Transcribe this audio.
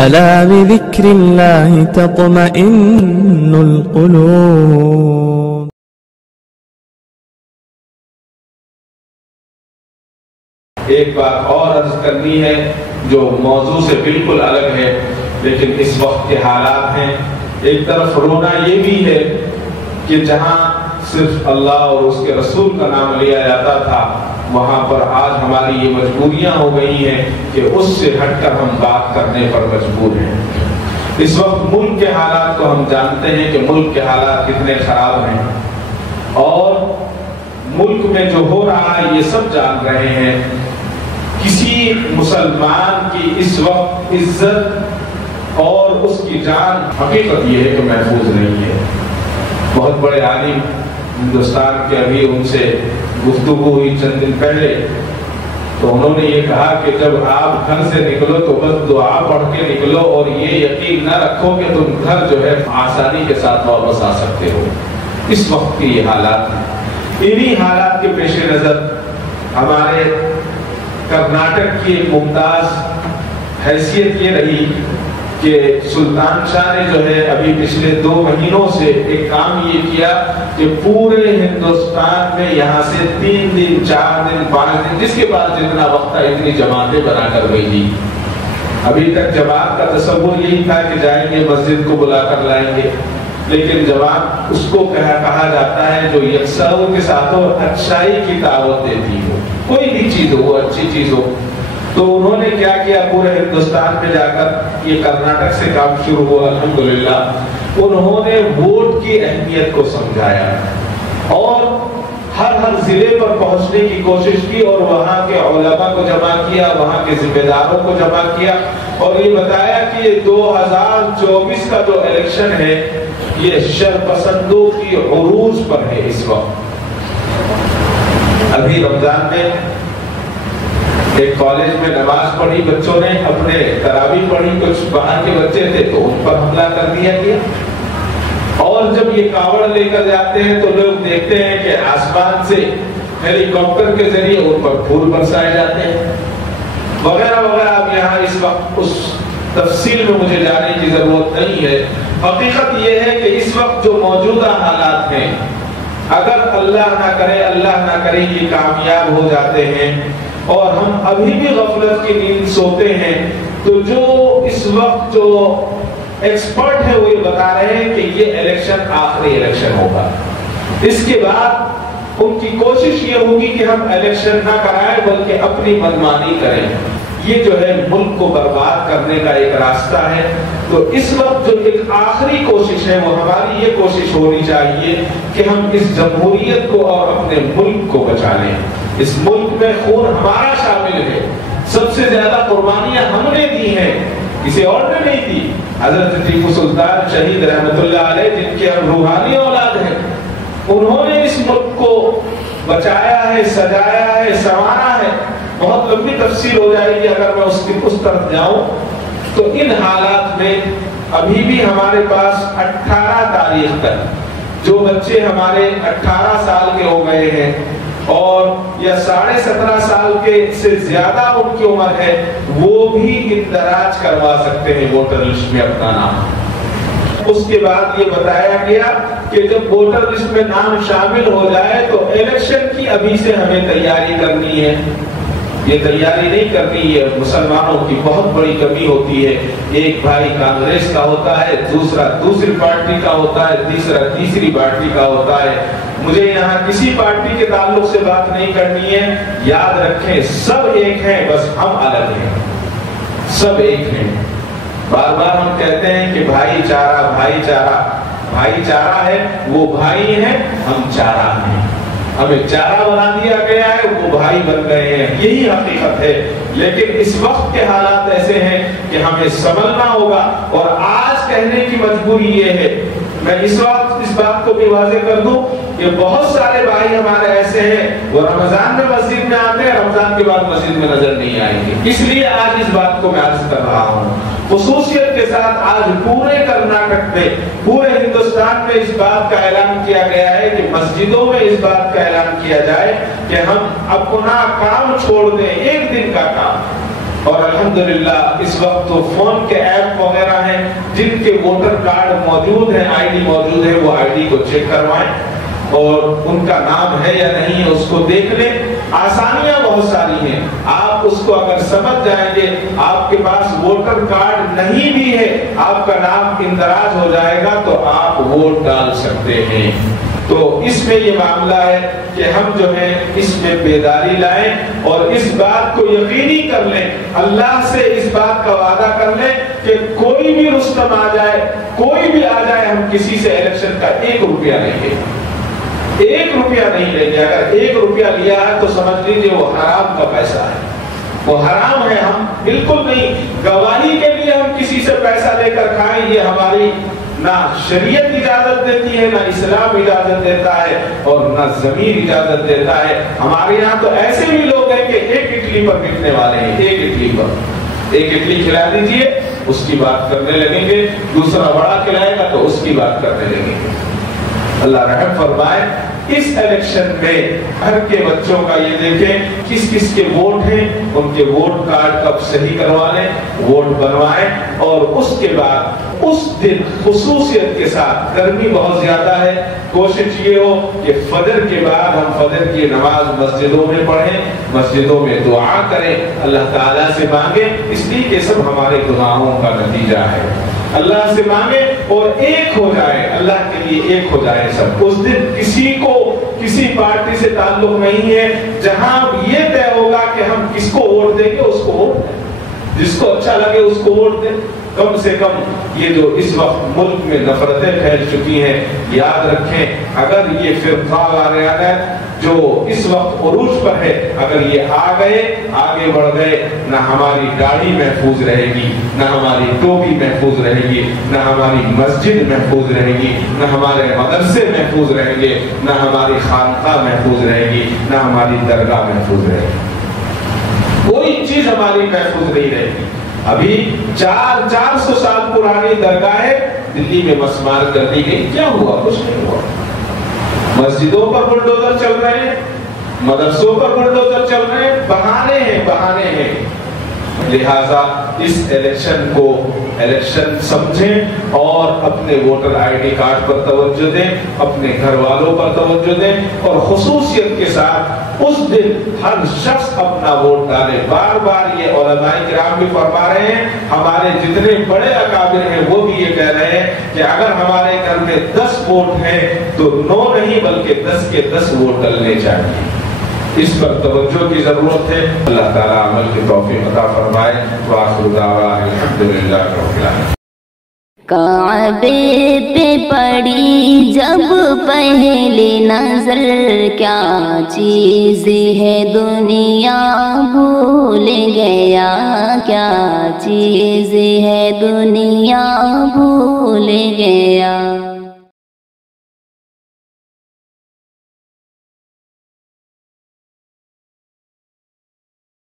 ألا بذكر الله تطمئن القلوب. ایک بات اور عرض کرنی ہے جو موضوع سے بالکل الگ ہے لیکن اس وقت کے حالات ہیں. ایک طرف رونا یہ بھی ہے کہ جہاں صرف اللہ اور اس کے رسول کا نام لیا جاتا تھا وہاں پر آج ہماری یہ مجبوریاں ہو گئی ہیں کہ اس سے ہٹ کر ہم بات کرنے پر مجبور ہیں. اس وقت ملک کے حالات کو ہم جانتے ہیں کہ ملک کے حالات کتنے خراب ہیں اور ملک میں جو ہو رہا ہے یہ سب جان رہے ہیں. کسی مسلمان کی اس وقت عزت اور اس کی جان حقیقت یہ ہے کہ محفوظ نہیں ہے. بہت بڑے عالم ہندوستان کے ابھی ان سے گفتگو ہوئی چند دن پہلے تو انہوں نے یہ کہا کہ جب آپ گھر سے نکلو تو بس دعا پڑھ کے نکلو اور یہ یقین نہ رکھو کہ تم گھر جو ہے آسانی کے ساتھ واپس آ سکتے ہو. اس وقت کی یہ حالات ہیں. انہی حالات کے پیش نظر ہمارے کرناٹک کی ایک ممتاز حیثیت یہ رہی کہ سلطان شاہ نے جو ہے ابھی پچھلے 2 مہینوں سے ایک کام یہ کیا کہ پورے ہندوستان میں یہاں سے 3 دن 4 دن 5 دن جس کے پاس جتنا وقت تھا اتنی جماعتیں بنا کر بھیجی. ابھی تک جماعت کا تصور یہی تھا کہ جائیں گے مسجد کو بلا کر لائیں گے لیکن جماعت اس کو کہا جاتا ہے جو یکساں کے ساتھ اچھائی کی دعوت دیتی ہو. کوئی بھی چیز ہو اچھی چیز ہو. تو انہوں نے کیا کیا پورے ہندوستان میں جا کر یہ کرناٹک سے کام شروع ہوا الحمدللہ. انہوں نے ووٹ کی اہمیت کو سمجھایا اور ہر ضلع پر پہنچنے کی کوشش کی اور وہاں کے علماء کو جمع کیا وہاں کے ذمہ داروں کو جمع کیا اور یہ بتایا کہ یہ 2024 کا جو الیکشن ہے یہ شرپسندوں کی عروج پر ہے. اس وقت ابھی رمضان میں ایک کالج میں نماز پڑھی بچوں نے اپنے تراویح پڑھی کچھ باہر کے بچے تھے تو ان پر حملہ کر دیا گیا اور جب یہ کاوڑ لے کر جاتے ہیں تو لوگ دیکھتے ہیں کہ آسمان سے ہیلی کاپٹر کے ذریعے ان پر پھول برسائے جاتے ہیں وغیرہ وغیرہ. اب یہاں اس وقت اس تفصیل میں مجھے جانے کی ضرورت نہیں ہے. حقیقت یہ ہے کہ اس وقت جو موجودہ حالات ہیں اگر اللہ نہ کرے یہ کامیاب ہو جاتے ہیں اور ہم ابھی بھی غفلت کی نیند سوتے ہیں تو جو اس وقت جو ایکسپرٹ ہے وہ یہ بتا رہے ہیں کہ یہ الیکشن آخری الیکشن ہوگا. اس کے بعد ان کی کوشش یہ ہوگی کہ ہم الیکشن نہ کرائیں بلکہ اپنی منمانی کریں. یہ جو ہے ملک کو برباد کرنے کا ایک راستہ ہے. تو اس وقت جو ایک آخری کوشش ہے وہ ہماری یہ کوشش ہونی چاہیے کہ ہم اس جمہوریت کو اور اپنے ملک کو بچا لیں. اس ملک میں خون ہمارا شامل ہے. سب سے زیادہ قربانیاں ہم نے دی ہیں کسی اور نے نہیں دی. حضرت ٹیپو سلطان شہید رحمت اللہ علیہ جن کے ہم روحانی اولاد ہیں انہوں نے اس ملک کو بچایا ہے سجایا ہے سنوارا ہے. بہت لمبی تفصیل ہو جائے گی اگر میں اس طرف جاؤں. تو ان حالات میں ابھی بھی ہمارے پاس 18 تاریخ تک جو بچے ہمارے 18 سال کے ہو گئے ہیں اور یا 17.5 سال کے سے زیادہ ان کی عمر ہے وہ بھی اندراج کروا سکتے ہیں ووٹر لسٹ میں اپنا نام. اس کے بعد یہ بتایا گیا کہ جب ووٹر لسٹ میں نام شامل ہو جائے تو الیکشن کی ابھی سے ہمیں تیاری کرنی ہے. یہ تیاری نہیں کرنی ہے. مسلمانوں کی بہت بڑی کمی ہوتی ہے. ایک بھائی کانگریس کا ہوتا ہے دوسرا دوسری پارٹی کا ہوتا ہے تیسرا تیسری پارٹی کا ہوتا ہے. مجھے یہاں کسی پارٹی کے تعلق سے بات نہیں کرنی ہے. یاد رکھیں سب ایک ہیں بس ہم الگ ہیں. سب ایک ہیں. بار بار ہم کہتے ہیں کہ بھائی چارہ بھائی چارہ. بھائی چارہ ہے وہ بھائی ہیں ہم چارہ ہیں. ہمیں چارہ بنا دیا گیا ہے وہ بھائی بن گئے ہیں. یہی حقیقت ہے. لیکن اس وقت کے حالات ایسے ہیں کہ ہمیں سنبھلنا ہوگا اور آج کہنے کی مجبوری یہ ہے. میں اس وقت اس بات کو بھی واضح کر دوں کہ بہت سارے بھائی ہمارے ایسے ہیں وہ رمضان میں مسجد میں آتے ہیں رمضان کے بعد مسجد میں نظر نہیں آئیں گے. اس لیے آج اس بات کو میں عرض کر رہا ہوں. خصوصیت کے ساتھ آج پورے کرناٹک میں پورے ہندوستان میں اس بات کا اعلان کیا گیا ہے کہ مسجدوں میں اس بات کا اعلان کیا جائے کہ ہم اپنا کام چھوڑ دیں. ایک دن کا کام اور الحمدللہ اس وقت تو فون کے ایپ وغیرہ ہیں جن کے ووٹر کارڈ موجود ہیں، آئی ڈی موجود ہے، وہ آئی ڈی کو چیک کروائیں اور ان کا نام ہے یا نہیں اس کو دیکھ لیں۔ آسانیاں بہت ساری ہیں، آپ اس کو اگر سمجھ جائیں گے، آپ کے پاس ووٹر کارڈ نہیں بھی ہے، آپ کا نام اندراج ہو جائے گا تو آپ ووٹ ڈال سکتے ہیں۔ تو اس میں یہ معاملہ ہے کہ ہم جو ہے اس میں بیداری لائیں اور اس بات کو یقینی کر لیں، اللہ سے اس بات کا وعدہ کر لیں کہ کوئی بھی رستم آ جائے، کوئی بھی آ جائے، ہم کسی سے الیکشن کا 1 روپیہ لیں گے، 1 روپیہ نہیں لیں گے۔ اگر 1 روپیہ لیا ہے تو سمجھ لیجیے وہ حرام کا پیسہ ہے، وہ حرام ہے، ہم بالکل نہیں۔ گواہی کے لیے ہم کسی سے پیسہ لے کر کھائیں، یہ ہماری نہ شریعت اجازت دیتی ہے، نہ اسلام اجازت دیتا ہے اور نہ ضمیر اجازت دیتا ہے۔ ہمارے یہاں تو ایسے بھی لوگ ہیں کہ 1 اڈلی پر بکنے والے ہیں، 1 اڈلی پر 1 اڈلی کھلا دیجئے اس کی بات کرنے لگیں گے، دوسرا بڑا کھلائے گا تو اس کی بات کرنے لگیں گے۔ اللہ رحم فرمائے۔ اس الیکشن میں گھر کے بچوں کا یہ دیکھیں کس کس کے ووٹ ہیں، ان کے ووٹ کارڈ کب صحیح کروا لیں، ووٹ بنوائیں، اور اس کے بعد اس دن خصوصیت کے ساتھ، گرمی بہت زیادہ ہے، کوشش یہ ہو کہ فجر کے بعد ہم فجر کی نماز مسجدوں میں پڑھیں، مسجدوں میں دعا کریں، اللہ تعالیٰ سے مانگیں، اس لیے کہ سب ہمارے گناہوں کا نتیجہ ہے۔ اللہ سے مانگے اور ایک ہو جائے، اللہ کے لیے ایک ہو جائے سب۔ اس دن کسی کو کسی پارٹی سے تعلق نہیں ہے، جہاں یہ طے ہوگا کہ ہم کس کو ووٹ دیں گے اس کو ووٹ دیں، جس کو اچھا لگے اس کو ووٹ دیں۔ کم سے کم یہ جو اس وقت ملک میں نفرتیں پھیل چکی ہیں، یاد رکھیں اگر یہ فرقہ واریت جو اس وقت عروج پر ہے، اگر یہ آ گئے، آگے بڑھ گئے، نہ ہماری گاڑی محفوظ رہے گی، نہ ہماری ٹوپی محفوظ رہے گی، نہ ہماری مسجد محفوظ رہے گی، نہ ہمارے مدرسے محفوظ رہیں گے، نہ ہماری خانقاہ محفوظ رہے گی، نہ ہماری درگاہ محفوظ رہے گی، کوئی چیز ہماری محفوظ نہیں رہے گی۔ ابھی 400 سال پرانی درگاہیں دلی میں مسمار کر دی گئی، کیا ہوا؟ کچھ نہیں ہوا۔ مسجدوں پر بلڈوزر چل رہے ہیں، مدرسوں پر بلڈوزر چل رہے ہیں، بہانے ہیں، بہانے ہیں۔ لہٰذا اس الیکشن کو الیکشن سمجھیں اور اپنے ووٹر آئی ڈی کارڈ پر توجہ دیں، اپنے گھر والوں پر توجہ دیں، اور خصوصیت کے ساتھ اس دن ہر شخص اپنا ووٹ ڈالے۔ بار بار یہ علماء کرام بھی فرما رہے ہیں، ہمارے جتنے بڑے اکابر ہیں وہ بھی یہ کہہ رہے ہیں کہ اگر ہمارے گھر میں 10 ووٹ ہیں تو 9 نہیں بلکہ 10 کے 10 ووٹ ڈلنے چاہیے۔ اس پر توجہ کی ضرورت ہے۔ اللہ تعالیٰ عمل کی توفیق عطا فرمائے۔ وآخر دعوانا الحمدللہ رب العالمین۔ کعبے پہ پڑی جب پہلی نظر، کیا چیز ہے دنیا بھول گیا، کیا چیز ہے دنیا بھول گیا۔